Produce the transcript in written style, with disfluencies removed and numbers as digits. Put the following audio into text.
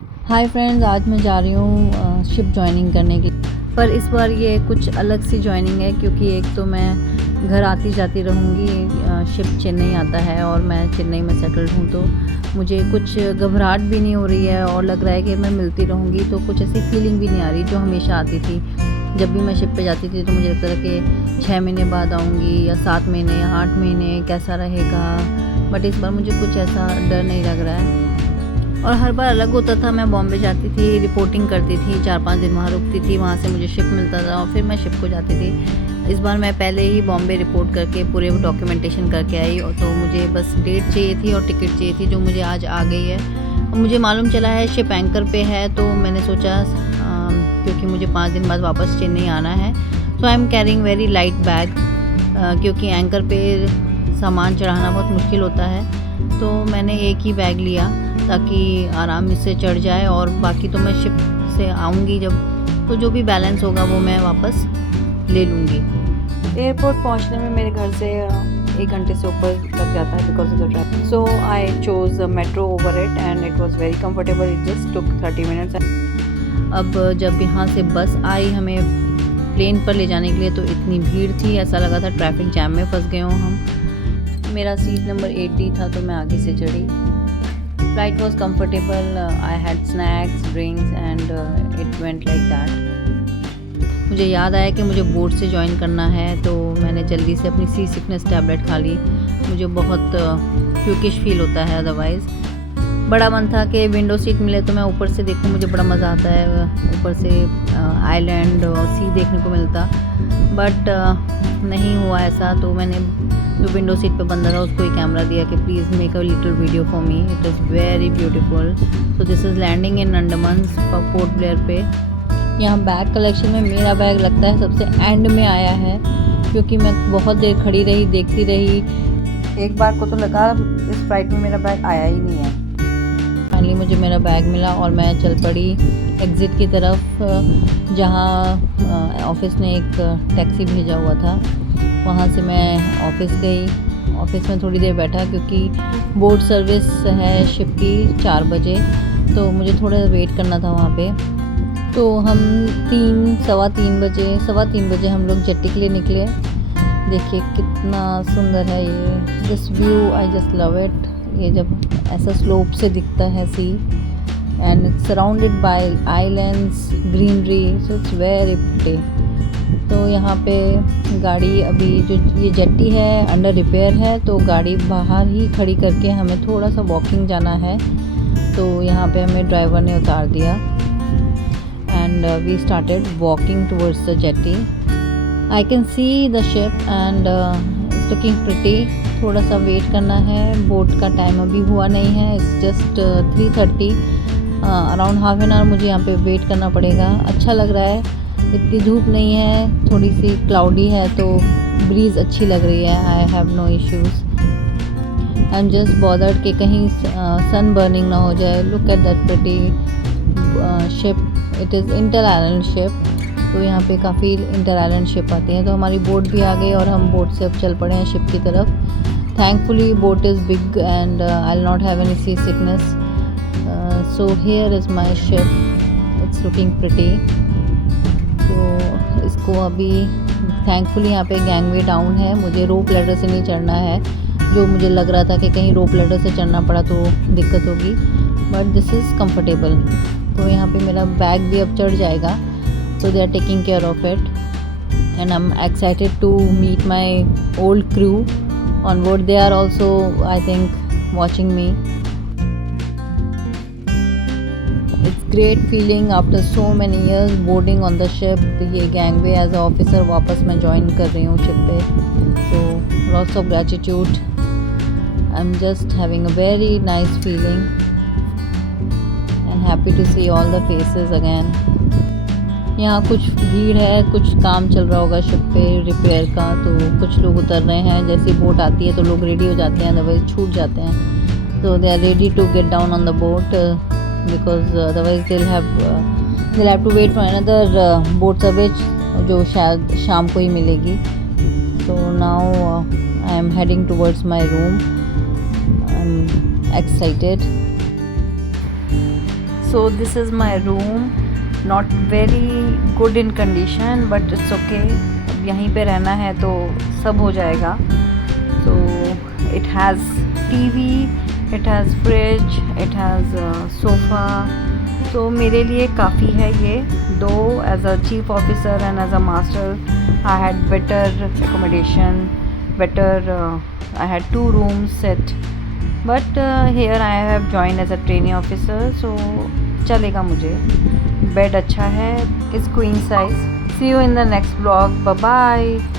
Hi friends, आज मैं जा रही हूँ शिप ज्वाइनिंग करने की। पर इस बार ये कुछ अलग सी ज्वाइनिंग है, क्योंकि एक तो मैं घर आती जाती रहूँगी। शिप चेन्नई आता है और मैं चेन्नई में सेटल्ड हूँ, तो मुझे कुछ घबराहट भी नहीं हो रही है और लग रहा है कि मैं मिलती रहूँगी, तो कुछ ऐसी फीलिंग भी नहीं आ रही जो हमेशा आती थी। जब भी मैं शिप पे जाती थी तो मुझे लगता था कि 6 महीने बाद आऊँगी या 7 महीने या 8 महीने, कैसा रहेगा। बट इस बार मुझे कुछ ऐसा डर नहीं लग रहा है। और हर बार अलग होता था। मैं बॉम्बे जाती थी, रिपोर्टिंग करती थी, 4-5 दिन वहाँ रुकती थी, वहाँ से मुझे शिप मिलता था और फिर मैं शिप को जाती थी। इस बार मैं पहले ही बॉम्बे रिपोर्ट करके पूरे डॉक्यूमेंटेशन करके आई, और तो मुझे बस डेट चाहिए थी और टिकट चाहिए थी, जो मुझे आज आ गई है। और मुझे मालूम चला है शिप एंकर पे है, तो मैंने सोचा क्योंकि मुझे 5 दिन बाद वापस चेन्नई आना है, so I am carrying very light bag, क्योंकि एंकर पे सामान चढ़ाना बहुत मुश्किल होता है। तो मैंने एक ही बैग लिया ताकि आराम से चढ़ जाए, और बाकी तो मैं शिप से आऊँगी जब, तो जो भी बैलेंस होगा वो मैं वापस ले लूँगी। एयरपोर्ट पहुँचने में मेरे घर से 1 घंटे से ऊपर लग जाता है because of the traffic. So I chose metro over it and it was very comfortable. It just took 30 minutes. अब जब यहाँ से बस आई हमें प्लेन पर ले जाने के लिए, तो इतनी भीड़ थी, ऐसा लगा था ट्रैफिक जैम में फंस गए हों हम। मेरा सीट नंबर 80 था, तो मैं आगे से चढ़ी। Flight was comfortable. I had snacks, drinks, and it went like that. मुझे याद आया कि मुझे बोर्ड से ज्वाइन करना है, तो मैंने जल्दी से अपनी सी सिकनेस टैबलेट खा ली। मुझे बहुत क्यूकिश फील होता है अदरवाइज़। बड़ा मन था कि विंडो सीट मिले तो मैं ऊपर से देखूं, मुझे बड़ा मज़ा आता है ऊपर से आइलैंड और सी देखने को मिलता। बट नहीं हुआ ऐसा, तो मैंने जो विंडो सीट पे बंदा था उसको ही कैमरा दिया कि please make a little video for me, it is very beautiful. So this is landing in Andaman Port Blair पे। यहाँ बैग कलेक्शन में मेरा बैग लगता है सबसे एंड में आया है, क्योंकि मैं बहुत देर खड़ी रही, देखती रही। एक बार को तो लगा इस फ्लाइट में मेरा बैग आया ही नहीं है। फाइनली मुझे मेरा बैग मिला और मैं चल पड़ी एग्ज़िट की तरफ, जहाँ ऑफिस ने एक टैक्सी भेजा हुआ था। वहाँ से मैं ऑफिस गई। ऑफिस में थोड़ी देर बैठा, क्योंकि बोर्ड सर्विस है शिप की 4 बजे, तो मुझे थोड़ा वेट करना था वहाँ पे। तो हम 3 सवा तीन बजे हम लोग जेट्टी के लिए निकले। देखिए कितना सुंदर है ये, this view I just love it. ये जब ऐसा स्लोप से दिखता है sea, and it's surrounded by islands, greenery, so it's very pretty. तो यहाँ पे गाड़ी, अभी जो ये जेट्टी है अंडर रिपेयर है, तो गाड़ी बाहर ही खड़ी करके हमें थोड़ा सा वॉकिंग जाना है। तो यहाँ पे हमें ड्राइवर ने उतार दिया and we started walking towards the jetty. I can see the ship and it's looking pretty. थोड़ा सा वेट करना है, बोट का टाइम अभी हुआ नहीं है, it's just 3:30। Around half an hour मुझे यहाँ पे वेट करना पड़ेगा। अच्छा लग रहा है, इतनी धूप नहीं है, थोड़ी सी क्लाउडी है, तो ब्रीज़ अच्छी लग रही है। I have no issues. I am just bothered कि कहीं सन बर्निंग ना हो जाए। Look at that pretty ship, it is inter island ship. तो यहाँ पे काफ़ी इंटर आइलैंड शिप आती हैं। तो हमारी बोट भी आ गई और हम बोट से अब चल पड़े हैं शिप की तरफ। Thankfully boat is big and I will not have any sea sickness. So here is my ship, it's looking pretty. तो इसको अभी थैंकफुली यहाँ पे गैंगवे डाउन है, मुझे रोप लैडर से नहीं चढ़ना है, जो मुझे लग रहा था कि कहीं रोप लैडर से चढ़ना पड़ा तो दिक्कत होगी, बट दिस इज़ कंफर्टेबल। तो यहाँ पे मेरा बैग भी अब चढ़ जाएगा, so they are taking care of it, and I'm excited to meet my old crew on board. They are also, I think, watching me. It's great feeling after so many years boarding on the ship. ये gangway as a officer वापस मैं join कर रही हूँ ship पे, so lots of gratitude. I'm just having a very nice feeling and happy to see all the faces again. यहाँ कुछ भीड़ है, कुछ काम चल रहा होगा शिप पे रिपेयर का, तो कुछ लोग उतर रहे हैं। जैसे बोट आती है तो लोग रेडी हो जाते हैं, अदरवाइज छूट जाते हैं। तो they are ready to get down on the boat, because otherwise they'll have to wait for another boat service, जो शायद शाम को ही मिलेगी। So now I am heading towards my room. I'm excited. So this is my room, not very good in condition but it's okay. अब यहीं पे रहना है तो सब हो जाएगा. So it has TV, it has fridge, it has sofa. So मेरे लिए काफ़ी है ये. Though as a chief officer and as a master I had better accommodation, better I had 2 rooms set. But here I have joined as a trainee officer, so चलेगा मुझे. Bed अच्छा है, इस queen size. See you in the next vlog. Bye bye.